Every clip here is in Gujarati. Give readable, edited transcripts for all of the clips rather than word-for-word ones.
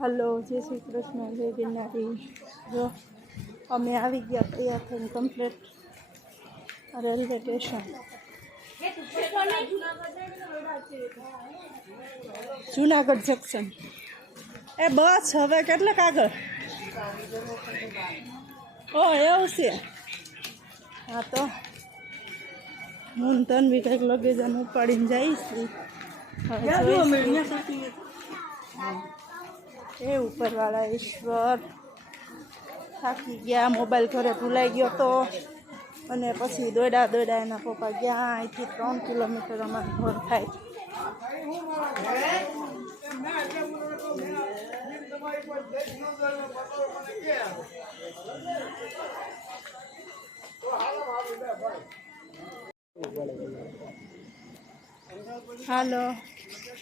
હલો, જય શ્રી કૃષ્ણ, જય ગિરનારી. જો અમે આવી ગયા તૈયાર થઈને complete railway station. Junagadh junction. એ બસ હવે કેટલાક આગળ? ઓ એવું છે. હા તો હું તનવી કંઈક લગેજ આમ ઉપાડીને જઈશ. એ ઉપરવાળા ઈશ્વર. થાકી ગયા, મોબાઈલ ઘરે ભૂલાઈ ગયો તો અને પછી દોડ્યા એના પપ્પા ગયા. અહીંથી 3 કિલોમીટર અમારું ઘર થાય. હાલો,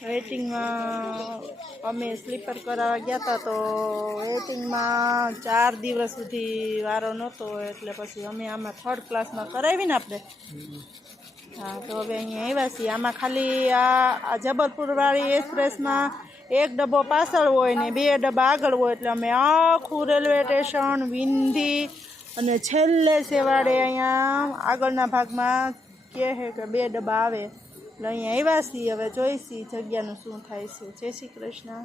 વેઇટિંગમાં અમે સ્લીપર કરાવવા ગયા હતા તો વેઇટિંગમાં 4 દિવસ સુધી વારો નહોતો, એટલે પછી અમે આમાં 3rd ક્લાસમાં કરાવીને આપણે. હા તો હવે અહીંયા આવ્યા છીએ. આમાં ખાલી આ જબલપુરવાળી એક્સપ્રેસમાં 1 ડબ્બો પાછળ હોય ને 2 ડબ્બા આગળ હોય, એટલે અમે આખું રેલવે સ્ટેશન વિંધી અને છેલ્લે સેવાડે અહીંયા આગળના ભાગમાં કહે છે કે 2 ડબ્બા આવે. એટલે અહીંયા આવ્યા છીએ. હવે જોઈશી જગ્યાનું શું થાય છે. જય શ્રી કૃષ્ણ.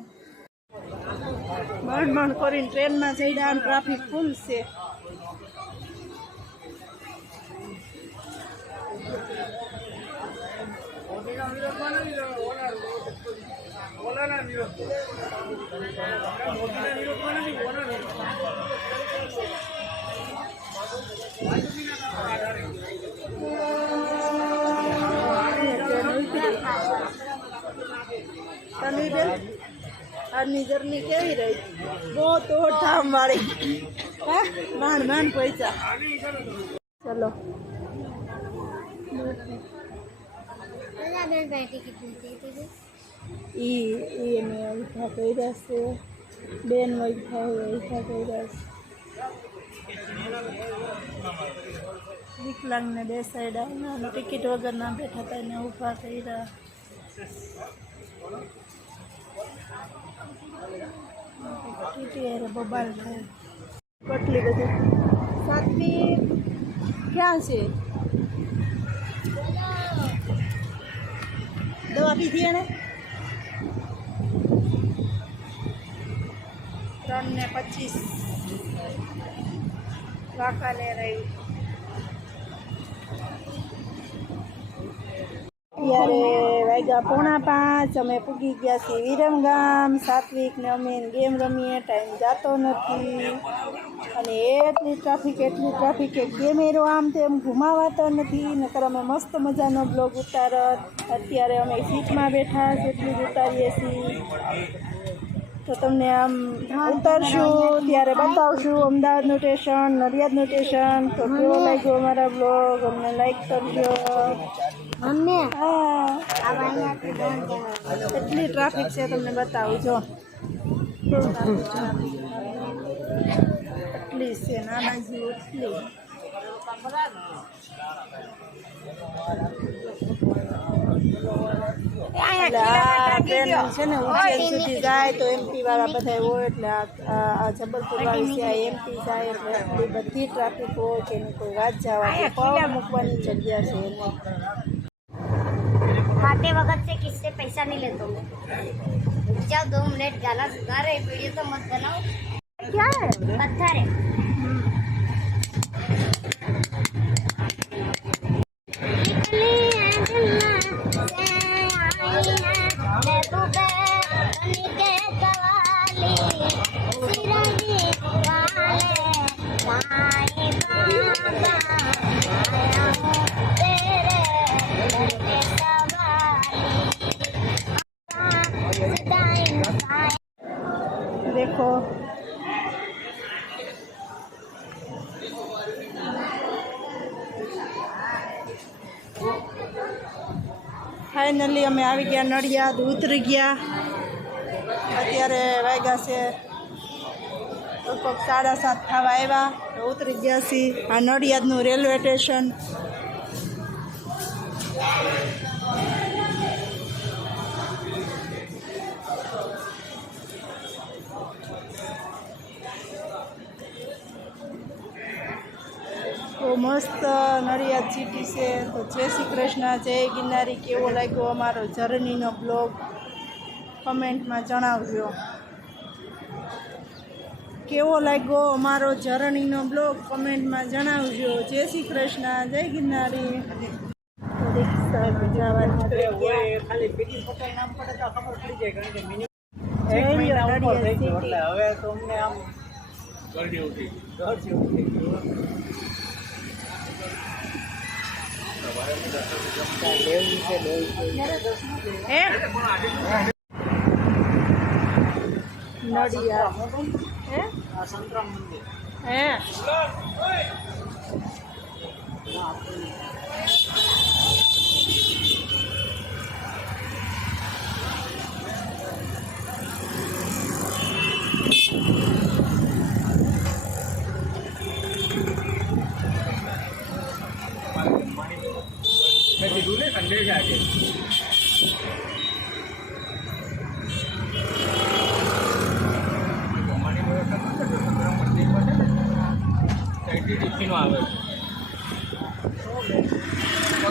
મણ કરીને ટ્રેનમાં ચડ્યા, ટ્રાફિક ફૂલ છે. આજની જર્ની કેવી રહી? બહુ ધામ વાળી. હા, માંડ પૈસા. ચલો ઈ મેં ઉભા કર્યા છે. બેન ઉભા કર્યા છે. વિકલાંગને બેસાડ્યા, ટિકિટ વગરના બેઠા હતા એને ઉભા કર્યા. બબાલ થાય કેટલી બધી. સાત્વિક ક્યાં છે? દવા પીધી એને? 3:25 વાંકાને રહ્યું. ત્યારે વાગ્યા 4:45. અમે પૂગી ગયા છીએ વિરમગામ. સાત્વિક ને અમે ગેમ રમીએ, ટાઈમ જતો નથી અને એટલી ટ્રાફિક કે કેમેરો આમ તેમ ઘુમાવાતો નથી. નકર અમે મસ્ત મજાનો બ્લોગ ઉતારત. અત્યારે અમે સીટમાં બેઠા એટલું જ ઉતારીએ છીએ. તો તમને આમ ઉતારશું ત્યારે બતાવશું અમદાવાદનું સ્ટેશન, નડિયાદનું સ્ટેશન. તો કેવો લાગ્યો અમારા બ્લોગ? અમને લાઈક કરજો. એટલી ટ્રાફિક છે, તમને બતાવું જો. એટલી છે નાનાજી, એટલી. ટ્રેન છે ને ઉજ્જૈન સુધી જાય તો MP વાળા બધા હોય, એટલે આ જબલપુર વાળી છે MP જાય એટલે એટલી બધી ટ્રાફિક હોય કે એની કોઈ વાત જવા. પગ મૂકવાની જગ્યા છે એને. खाते वक्त से किससे पैसा नहीं लेता हूँ. जाओ 2 मिनट गाना सुना रहे, वीडियो तो मत बनाओ. क्या है? पत्थर है. देखो ફાઇનલી અમે આવી ગયા નડિયાદ, ઉતરી ગયા. અત્યારે વાગ્યા છે લગભગ 7:30 થવા આવ્યા. તો ઉતરી ગયા છીએ. આ નડિયાદનું રેલવે સ્ટેશન. બહુ મસ્ત નડિયાદ સિટી છે. તો જય શ્રી કૃષ્ણ, જય ગિરનારી. કેવો લાગ્યો અમારો જર્નીનો બ્લોગ કમેન્ટમાં જણાવજો. કેવો લાગ્યો અમારો જર્નીનો બ્લોગ કમેન્ટમાં જણાવજો. જય શ્રી કૃષ્ણ, જય ગિરનારી. રિક્ષા જવાનું જય નડિયાદ સિટી. હવે તો અમને આમ ઘર જેવું થઈ ગયું. હે નડિયાદ હે આ સંતરામ મંદિર હે મેં કીધું ને સંડે છે આજે. જમવાની વ્યવસ્થા નથી સંતરામ મંદિરમાં છે ને સાઈડથી ટિફિનો આવે છે.